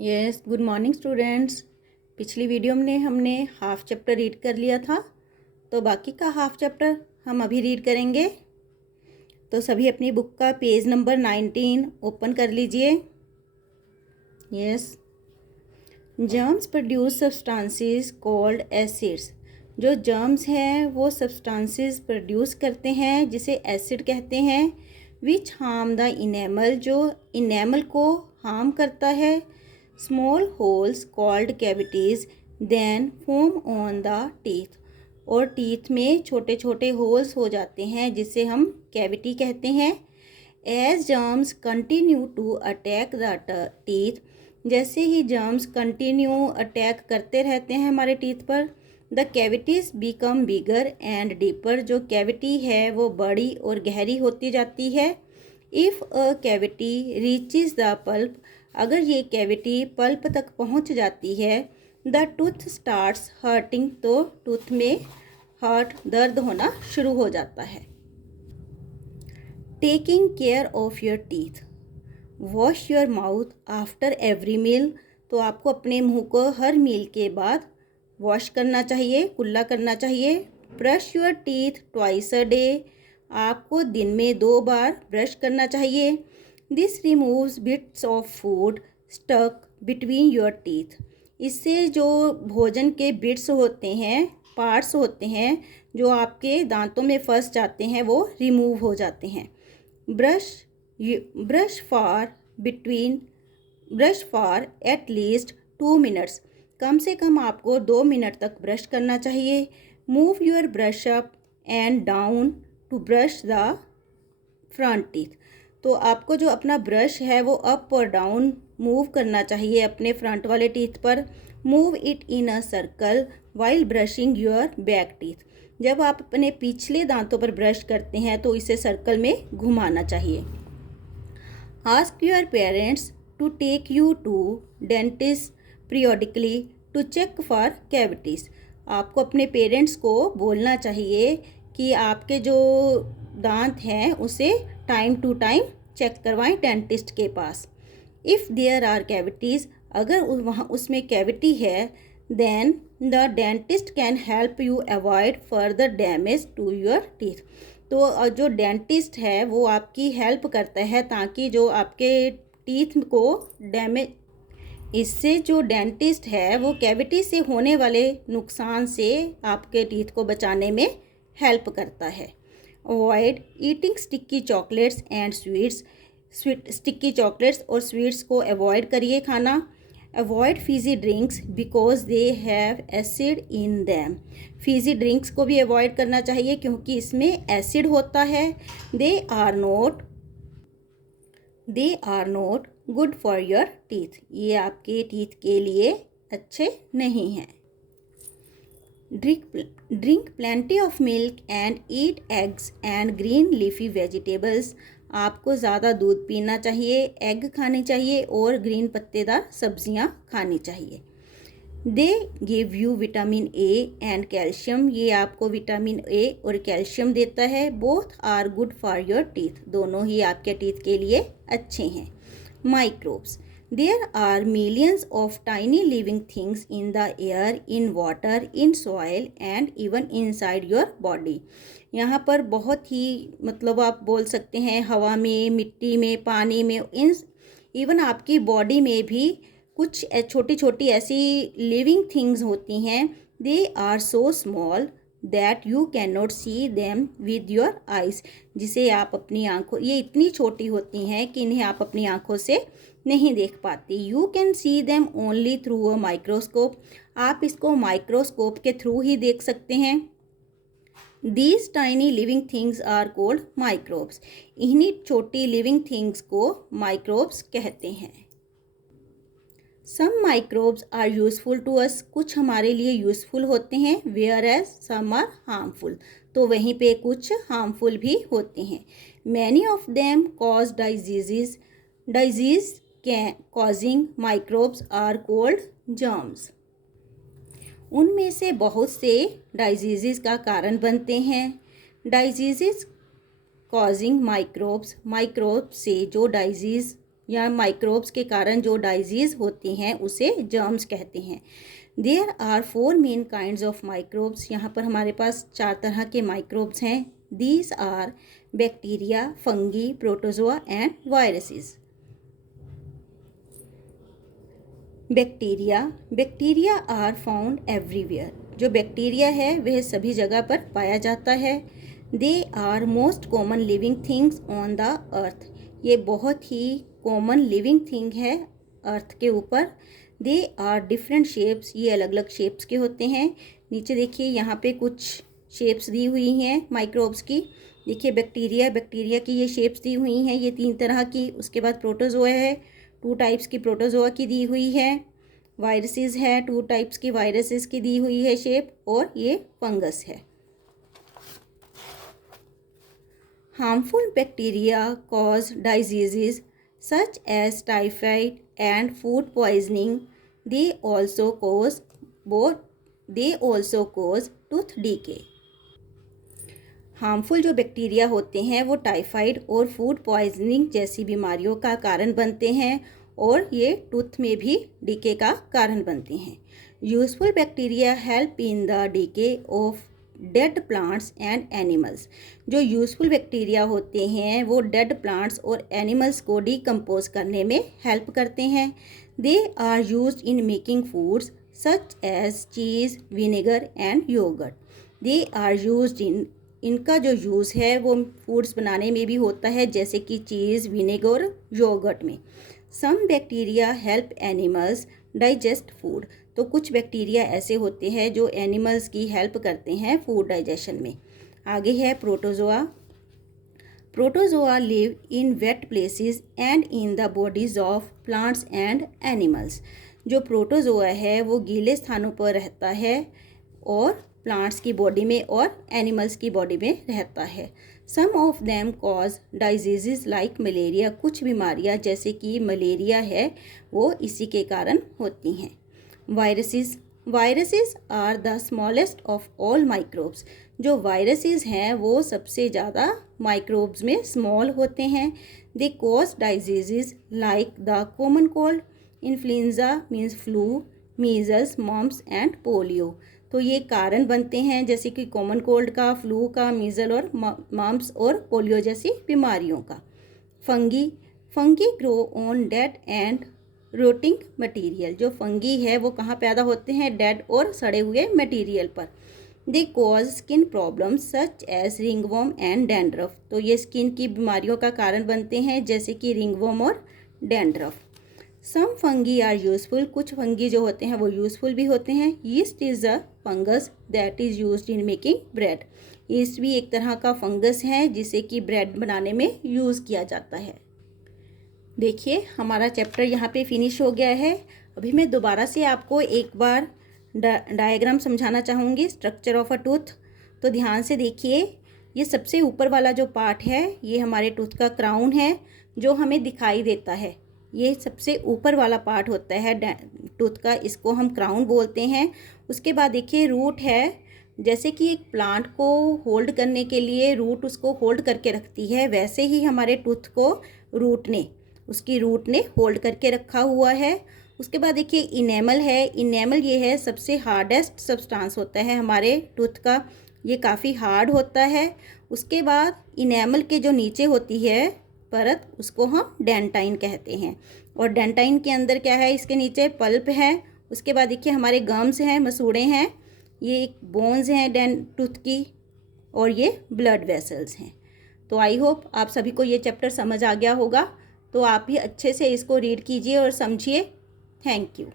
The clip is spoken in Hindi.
Yes, good morning students. पिछली वीडियो में हमने हाफ चैप्टर रीड कर लिया था, तो बाकी का हाफ चैप्टर हम अभी रीड करेंगे। तो सभी अपनी बुक का पेज नंबर 19 ओपन कर लीजिए। Yes, germs produce substances called acids. जो जर्म्स हैं वो सब्सटेंसेस प्रोड्यूस करते हैं जिसे एसिड कहते हैं। विच हार्म द इनेमल, जो इनेमल को हार्म करता है। Small holes called cavities then form on the teeth, और टीथ में छोटे छोटे होल्स हो जाते हैं जिसे हम कैविटी कहते हैं। As germs continue to attack the teeth, जैसे ही जर्म्स कंटिन्यू अटैक करते रहते हैं हमारे टीथ पर, the cavities become bigger and deeper, जो कैविटी है वो बड़ी और गहरी होती जाती है। If a cavity reaches the pulp, अगर ये कैविटी पल्प तक पहुंच जाती है, द टूथ स्टार्ट्स हर्टिंग, तो टूथ में दर्द होना शुरू हो जाता है। Taking care of your teeth, wash your mouth after every meal, तो आपको अपने मुंह को हर मील के बाद वॉश करना चाहिए, कुल्ला करना चाहिए। Brush your teeth twice a day, आपको दिन में 2 बार ब्रश करना चाहिए। This removes bits of food stuck between your teeth, इससे जो भोजन के बिट्स होते हैं, पार्ट्स होते हैं जो आपके दांतों में फंस जाते हैं, वो रिमूव हो जाते हैं। Brush for at least 2 minutes, कम से कम आपको 2 मिनट तक ब्रश करना चाहिए। Move your brush up and down to brush the front teeth, तो आपको जो अपना ब्रश है वो अप और डाउन मूव करना चाहिए अपने फ्रंट वाले टीथ पर। Move it in a circle while brushing your back teeth, जब आप अपने पिछले दांतों पर ब्रश करते हैं तो इसे सर्कल में घुमाना चाहिए। Ask your parents to take you to dentist periodically to check for cavities, आपको अपने पेरेंट्स को बोलना चाहिए कि आपके जो दांत हैं उसे टाइम टू टाइम चेक करवाएं डेंटिस्ट के पास। इफ़ देयर आर कैविटीज़, अगर वहाँ उसमें कैविटी है, then the dentist can help you avoid further damage to your teeth, तो जो डेंटिस्ट है वो आपकी हेल्प करता है ताकि जो आपके टीथ को डैमेज, इससे जो डेंटिस्ट है वो कैविटी से होने वाले नुकसान से आपके टीथ को बचाने में हेल्प करता है। Avoid eating sticky chocolates and sweets, sticky chocolates और स्वीट्स को अवॉइड करिए खाना। Avoid Fiji drinks because they have acid in them, Fiji drinks को भी अवॉइड करना चाहिए क्योंकि इसमें एसिड होता है। They are not good for your teeth, ये आपके टीथ के लिए अच्छे नहीं हैं। Drink plenty of milk and eat eggs and green leafy vegetables, आपको ज़्यादा दूध पीना चाहिए, एग खाने चाहिए और ग्रीन पत्तेदार सब्जियां खानी चाहिए। They give you vitamin A and calcium, ये आपको विटामिन ए और कैल्शियम देता है। Both are good for your teeth, दोनों ही आपके टीथ के लिए अच्छे हैं। Microbes, there are millions of tiny living things in the air, in water, in soil and even inside your body, यहाँ पर बहुत ही मतलब आप बोल सकते हैं हवा में, मिट्टी में, पानी में, इवन आपकी बॉडी में भी कुछ छोटी छोटी ऐसी लिविंग थिंग्स होती हैं। They are so small that you can not see them with your eyes, जिसे आप अपनी आँखों, ये इतनी छोटी होती हैं कि इन्हें आप अपनी आँखों से नहीं देख पाती। You can see them only through a microscope, आप इसको माइक्रोस्कोप के थ्रू ही देख सकते हैं। These tiny living things are called microbes, इन्हीं छोटी लिविंग थिंग्स को माइक्रोब्स कहते हैं। Some microbes are useful to us, कुछ हमारे लिए यूज़फुल होते हैं। Whereas some are harmful, तो वहीं पे कुछ हार्मफुल भी होते हैं। Many of them cause disease causing microbes are called germs, उनमें से बहुत से डिजीज़ का कारण बनते हैं। डिजीज़ कॉजिंग माइक्रोब्स, माइक्रोब से जो डिजीज़ या माइक्रोब्स के कारण जो डिजीज़ होती हैं उसे जर्म्स कहते हैं। There are 4 main kinds of microbes. यहाँ पर हमारे पास 4 तरह के माइक्रोब्स हैं। These are bacteria, fungi, protozoa and viruses. Bacteria are found everywhere. जो बैक्टीरिया है वह सभी जगह पर पाया जाता है। They are most common living things on the earth. ये बहुत ही कॉमन लिविंग थिंग है अर्थ के ऊपर। They are different shapes. ये अलग अलग शेप्स के होते हैं। नीचे देखिए यहाँ पे कुछ शेप्स दी हुई हैं माइक्रोब्स की। देखिए बैक्टीरिया की ये शेप्स दी हुई हैं, ये 3 तरह की। उसके बाद प्रोटोजोआ है, 2 टाइप्स की प्रोटोजोआ की दी हुई है। वायरसेस है, 2 टाइप्स की वायरसेस की दी हुई है शेप। और ये फंगस है। Harmful bacteria cause diseases such as typhoid and food poisoning. They also cause tooth decay. Harmful जो बैक्टीरिया होते हैं वो टाइफाइड और फूड पॉइजनिंग जैसी बीमारियों का कारण बनते हैं और ये टूथ में भी डीके का कारण बनते हैं। Useful bacteria help in the decay of dead plants and animals. जो यूजफुल बैक्टीरिया होते हैं वो डेड प्लांट्स और एनिमल्स को डिकम्पोज करने में हेल्प करते हैं। They are used in making foods such as cheese, vinegar and yogurt. They are used इनका जो यूज़ है वो फूड्स बनाने में भी होता है, जैसे कि चीज़, विनेगर, योगर्ट में। Some bacteria help animals digest food. तो कुछ बैक्टीरिया ऐसे होते हैं जो एनिमल्स की हेल्प करते हैं फूड डाइजेशन में। आगे है protozoa. Protozoa live in wet places and in the bodies of plants and animals. जो प्रोटोजोआ है वो गीले स्थानों पर रहता है और प्लांट्स की बॉडी में और एनिमल्स की बॉडी में रहता है। Some of them cause diseases like malaria. कुछ बीमारियां जैसे कि मलेरिया है वो इसी के कारण होती हैं। Viruses are the smallest of all microbes. जो वायरसेस हैं वो सबसे ज़्यादा माइक्रोब्स में स्मॉल होते हैं। They cause diseases like the common cold, influenza means flu, measles, mumps and polio. तो ये कारण बनते हैं जैसे कि कॉमन कोल्ड का, फ्लू का, मीजल और मम्प्स और पोलियो जैसी बीमारियों का। Fungi grow on dead and rotting material. जो फंगी है वो कहाँ पैदा होते हैं? डेड और सड़े हुए मटेरियल पर। They cause skin problems such as ringworm and dandruff. तो ये स्किन की बीमारियों का कारण बनते हैं जैसे कि रिंगवॉर्म और dandruff. Some fungi are useful. कुछ फंगी जो होते हैं वो यूजफुल भी होते हैं। Yeast is a fungus that is used in making bread. Yeast भी एक तरह का फंगस है जिसे कि ब्रेड बनाने में यूज़ किया जाता है। देखिए हमारा चैप्टर यहाँ पे फिनिश हो गया है। अभी मैं दोबारा से आपको एक बार डायग्राम समझाना चाहूँगी, स्ट्रक्चर ऑफ अ टूथ। तो ध्यान से देखिए, ये सबसे ऊपर वाला जो पार्ट है ये हमारे टूथ का क्राउन है जो हमें दिखाई देता है। ये सबसे ऊपर वाला पार्ट होता है टूथ का, इसको हम क्राउन बोलते हैं। उसके बाद देखिए रूट है। जैसे कि एक प्लांट को होल्ड करने के लिए रूट उसको होल्ड करके रखती है, वैसे ही हमारे टूथ को उसकी रूट ने होल्ड करके रखा हुआ है। उसके बाद देखिए इनेमल है। इनेमल ये है सबसे हार्डेस्ट सब्सटेंस होता है हमारे टूथ का, ये काफ़ी हार्ड होता है। उसके बाद इनेमल के जो नीचे होती है परत, उसको हम डेंटाइन कहते हैं। और डेंटाइन के अंदर क्या है? इसके नीचे पल्प है। उसके बाद देखिए हमारे गम्स हैं, मसूड़े हैं, ये एक बोन्स हैं टूथ की, और ये ब्लड वेसल्स हैं। तो आई होप आप सभी को ये चैप्टर समझ आ गया होगा। तो आप भी अच्छे से इसको रीड कीजिए और समझिए। Thank you.